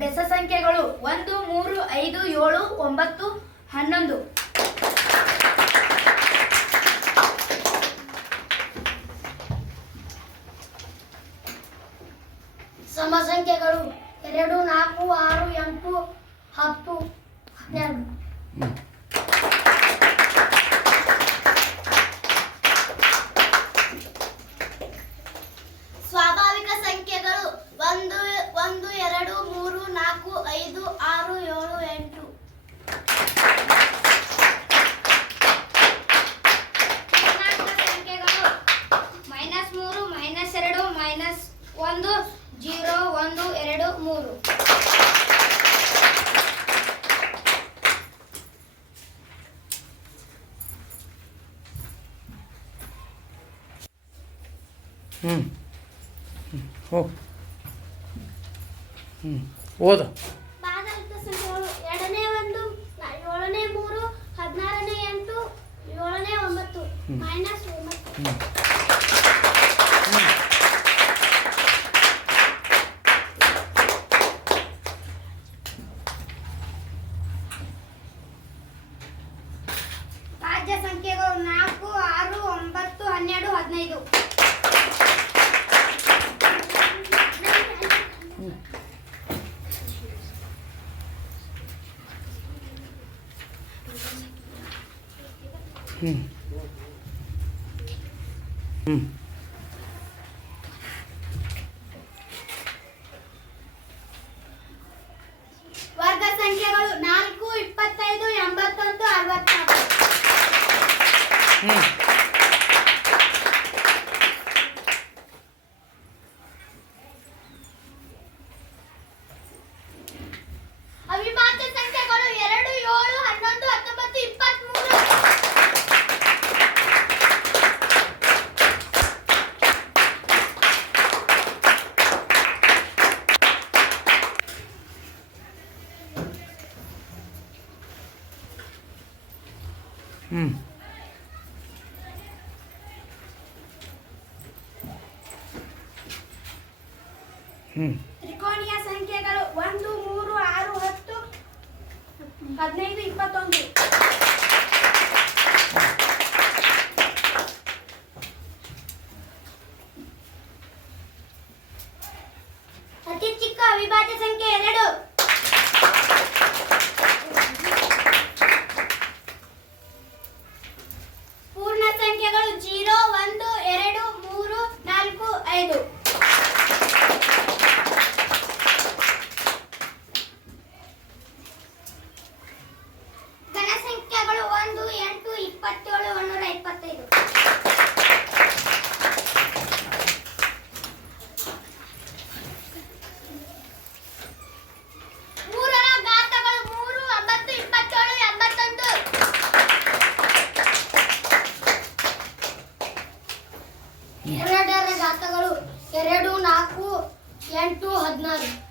ಬೆಸ ಸಂಖ್ಯೆಗಳು 1 3 5 7 9 11. ಸಮ ಸಂಖ್ಯೆಗಳು 2 4 6 8 10 12. ಸ್ವಾಭಾವಿಕ ಸಂಖ್ಯೆಗಳು 1 1 2 3 4 5 6 7 8. ಸಂಖ್ಯೆಗಳು -3 -2 -1 0 1 2 3. ಓದ ಭಾಗಲಬ್ಧ ಸಂಖ್ಯೆಗಳು 2ನೇ 1 7ನೇ 3 16ನೇ 8 7ನೇ 9 -9. ಭಾಜ್ಯ ಸಂಖ್ಯೆಗಳು 4 6 9 12 15. ವರ್ಗ ಸಂಖ್ಯೆಗಳು 4 25 81 64. ಅವಿಭಾಜ್ಯ ಸಂಖ್ಯೆಗಳು 2 7 11 19 23. ತ್ರಿಕೋನೀಯ ಸಂಖ್ಯೆಗಳು 1 3 6 10 15 21. ಅತಿ ಚಿಕ್ಕ ಅವಿಭಾಜ್ಯ ಸಂಖ್ಯೆ 2. ಪೂರ್ಣ ಸಂಖ್ಯೆಗಳು 0 1 2 3 4 5. ಘನ ಸಂಖ್ಯೆಗಳು 1 8 27 125. ಮೂರರ ಘಾತಗಳು 3 9 27 81. ಎರಡರ ಘಾತಗಳು 2 4 8 16.